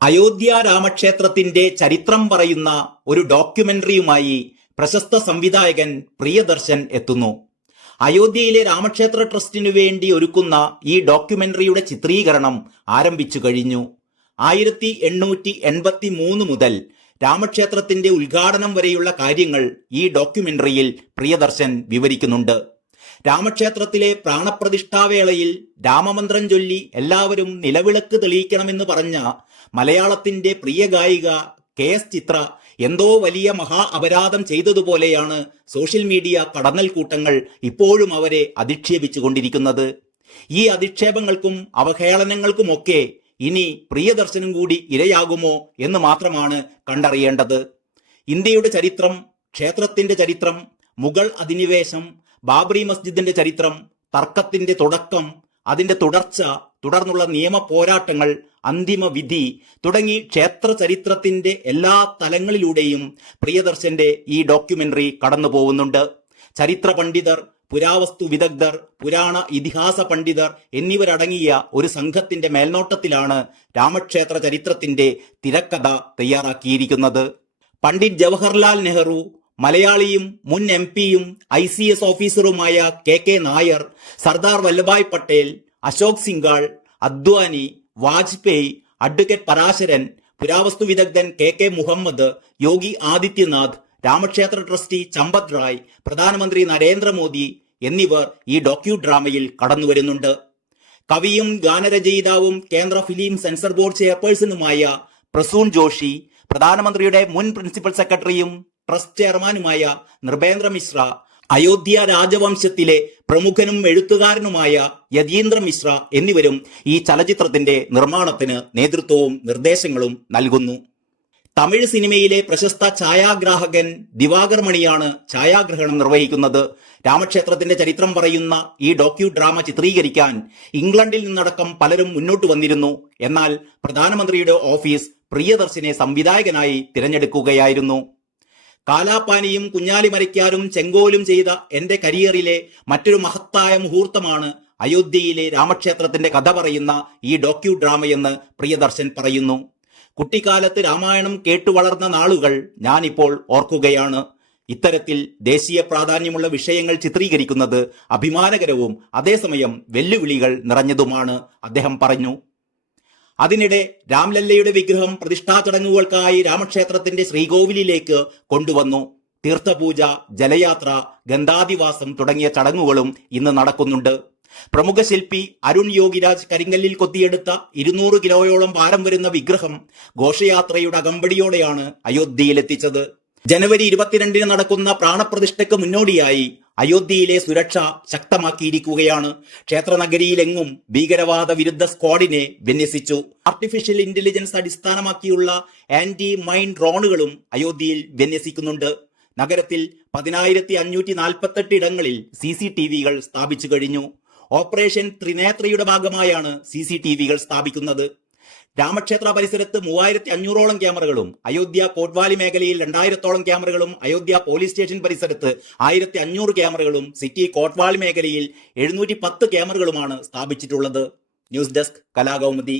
അയോധ്യ രാമക്ഷേത്രത്തിന്റെ ചരിത്രം പറയുന്ന ഒരു ഡോക്യുമെന്ററിയുമായി പ്രശസ്ത സംവിധായകൻ പ്രിയദർശൻ എത്തുന്നു. അയോധ്യയിലെ രാമക്ഷേത്ര ട്രസ്റ്റിനു വേണ്ടി ഒരുക്കുന്ന ഈ ഡോക്യുമെന്ററിയുടെ ചിത്രീകരണം ആരംഭിച്ചു കഴിഞ്ഞു. 1883 മുതൽ രാമക്ഷേത്രത്തിന്റെ ഉദ്ഘാടനം വരെയുള്ള കാര്യങ്ങൾ ഈ ഡോക്യുമെന്ററിയിൽ പ്രിയദർശൻ വിവരിക്കുന്നുണ്ട്. രാമക്ഷേത്രത്തിലെ പ്രാണപ്രതിഷ്ഠാവേളയിൽ രാമമന്ത്രം ചൊല്ലി എല്ലാവരും നിലവിളക്ക് തെളിയിക്കണമെന്ന് പറഞ്ഞ മലയാളത്തിന്റെ പ്രിയ ഗായിക KS ചിത്ര എന്തോ വലിയ മഹാ അപരാധം ചെയ്തതുപോലെയാണ് സോഷ്യൽ മീഡിയ കടന്നൽക്കൂട്ടങ്ങൾ ഇപ്പോഴും അവരെ അധിക്ഷേപിച്ചുകൊണ്ടിരിക്കുന്നത്. ഈ അധിക്ഷേപങ്ങൾക്കും അവഹേളനങ്ങൾക്കുമൊക്കെ ഇനി പ്രിയദർശനും കൂടി ഇരയാകുമോ എന്ന് മാത്രമാണ് കണ്ടറിയേണ്ടത്. ഇന്ത്യയുടെ ചരിത്രം, ക്ഷേത്രത്തിന്റെ ചരിത്രം, മുഗൾ അധിനിവേശം, ബാബറി മസ്ജിദിന്റെ ചരിത്രം, തർക്കത്തിന്റെ തുടക്കം, അതിന്റെ തുടർച്ച, തുടർന്നുള്ള നിയമ പോരാട്ടങ്ങൾ, അന്തിമ വിധി തുടങ്ങി ക്ഷേത്ര ചരിത്രത്തിന്റെ എല്ലാ തലങ്ങളിലൂടെയും പ്രിയദർശന്റെ ഈ ഡോക്യുമെന്ററി കടന്നു പോകുന്നുണ്ട്. ചരിത്ര പണ്ഡിതർ, പുരാവസ്തു വിദഗ്ധർ, പുരാണ ഇതിഹാസ പണ്ഡിതർ എന്നിവരടങ്ങിയ ഒരു സംഘത്തിന്റെ മേൽനോട്ടത്തിലാണ് രാമക്ഷേത്ര ചരിത്രത്തിന്റെ തിരക്കഥ തയ്യാറാക്കിയിരിക്കുന്നത്. പണ്ഡിറ്റ് ജവഹർലാൽ നെഹ്റു, മലയാളിയും മുൻ MP-യും ICS ഓഫീസറുമായ KK Nair, Sardar Vallabhbhai Patel, Ashok Singhal, Advani, Vajpayee, advocate Parasharan, പുരാവസ്തു വിദഗ്ധൻ KK മുഹമ്മദ്, യോഗി ആദിത്യനാഥ്, രാമക്ഷേത്ര ട്രസ്റ്റി ചമ്പത് റായ്, പ്രധാനമന്ത്രി നരേന്ദ്രമോദി എന്നിവർ ഈ ഡോക്യു ഡ്രാമയിൽ കടന്നുവരുന്നുണ്ട്. കവിയും ഗാനരചയിതാവും കേന്ദ്ര ഫിലിം സെൻസർ ബോർഡ് ചെയർപേഴ്സണുമായ പ്രസൂൺ ജോഷി, പ്രധാനമന്ത്രിയുടെ മുൻ പ്രിൻസിപ്പൽ സെക്രട്ടറിയും ട്രസ്റ്റ് ചെയർമാനുമായ നൃപേന്ദ്ര മിശ്ര, അയോധ്യ രാജവംശത്തിലെ പ്രമുഖനും എഴുത്തുകാരനുമായ യതീന്ദ്ര മിശ്ര എന്നിവരും ഈ ചലച്ചിത്രത്തിന്റെ നിർമ്മാണത്തിന് നേതൃത്വവും നിർദ്ദേശങ്ങളും നൽകുന്നു. തമിഴ് സിനിമയിലെ പ്രശസ്ത ഛായാഗ്രാഹകൻ ദിവാകർ മണിയാണ് ഛായാഗ്രഹണം നിർവഹിക്കുന്നത്. രാമക്ഷേത്രത്തിന്റെ ചരിത്രം പറയുന്ന ഈ ഡോക്യു ഡ്രാമ ചിത്രീകരിക്കാൻ ഇംഗ്ലണ്ടിൽ നിന്നടക്കം പലരും മുന്നോട്ട് വന്നിരുന്നു. എന്നാൽ പ്രധാനമന്ത്രിയുടെ ഓഫീസ് പ്രിയദർശനെ സംവിധായകനായി തിരഞ്ഞെടുക്കുകയായിരുന്നു. കാലാപ്പാനിയും കുഞ്ഞാലിമരയ്ക്കാരും ചെങ്കോലും ചെയ്ത എന്റെ കരിയറിലെ മറ്റൊരു മഹത്തായ മുഹൂർത്തമാണ് അയോധ്യയിലെ രാമക്ഷേത്രത്തിന്റെ കഥ പറയുന്ന ഈ ഡോക്യു ഡ്രാമയെന്ന് പ്രിയദർശൻ പറയുന്നു. കുട്ടിക്കാലത്ത് രാമായണം കേട്ടു വളർന്ന നാളുകൾ ഞാനിപ്പോൾ ഓർക്കുകയാണ്. ഇത്തരത്തിൽ ദേശീയ പ്രാധാന്യമുള്ള വിഷയങ്ങൾ ചിത്രീകരിക്കുന്നത് അഭിമാനകരവും അതേസമയം വെല്ലുവിളികൾ നിറഞ്ഞതുമാണ്, അദ്ദേഹം പറഞ്ഞു. അതിനിടെ രാംലല്ലയുടെ വിഗ്രഹം പ്രതിഷ്ഠാ ചടങ്ങുകൾക്കായി രാമക്ഷേത്രത്തിന്റെ ശ്രീകോവിലിലേക്ക് കൊണ്ടുവന്നു. തീർത്ഥപൂജ, ജലയാത്ര, ഗന്ധാദിവാസം തുടങ്ങിയ ചടങ്ങുകളും ഇന്ന് നടക്കുന്നുണ്ട്. പ്രമുഖ ശില്പി അരുൺ യോഗിരാജ് കരിങ്കല്ലിൽ കൊത്തിയെടുത്ത 200 കിലോയോളം ഭാരം വരുന്ന വിഗ്രഹം ഘോഷയാത്രയുടെ അകമ്പടിയോടെയാണ് അയോധ്യയിലെത്തിച്ചത്. ജനുവരി 22 നടക്കുന്ന പ്രാണപ്രതിഷ്ഠയ്ക്ക് മുന്നോടിയായി അയോധ്യയിലെ സുരക്ഷ ശക്തമാക്കിയിരിക്കുകയാണ്. ക്ഷേത്രനഗരിയിലെങ്ങും ഭീകരവാദ വിരുദ്ധ സ്ക്വാഡിനെ വിന്യസിച്ചു. ആർട്ടിഫിഷ്യൽ ഇന്റലിജൻസ് അടിസ്ഥാനമാക്കിയുള്ള ആന്റി മൈൻ ഡ്രോണുകളും അയോധ്യയിൽ വിന്യസിക്കുന്നുണ്ട്. നഗരത്തിൽ 10,548 ഇടങ്ങളിൽ CCTVകൾ സ്ഥാപിച്ചു കഴിഞ്ഞു. ഓപ്പറേഷൻ ത്രിനേത്രയുടെ ഭാഗമായാണ് CCTVകൾ സ്ഥാപിക്കുന്നത്. രാമക്ഷേത്ര പരിസരത്ത് 3500ഓളം ക്യാമറകളും, അയോധ്യ കോട്ട്വാലി മേഖലയിൽ 2000ഓളം ക്യാമറകളും, അയോധ്യ പോലീസ് സ്റ്റേഷൻ പരിസരത്ത് 1500 ക്യാമറകളും, സിറ്റി കോട്ട്വാലി മേഖലയിൽ 710 ക്യാമറകളുമാണ് സ്ഥാപിച്ചിട്ടുള്ളത്. News desk Kalakaumudi.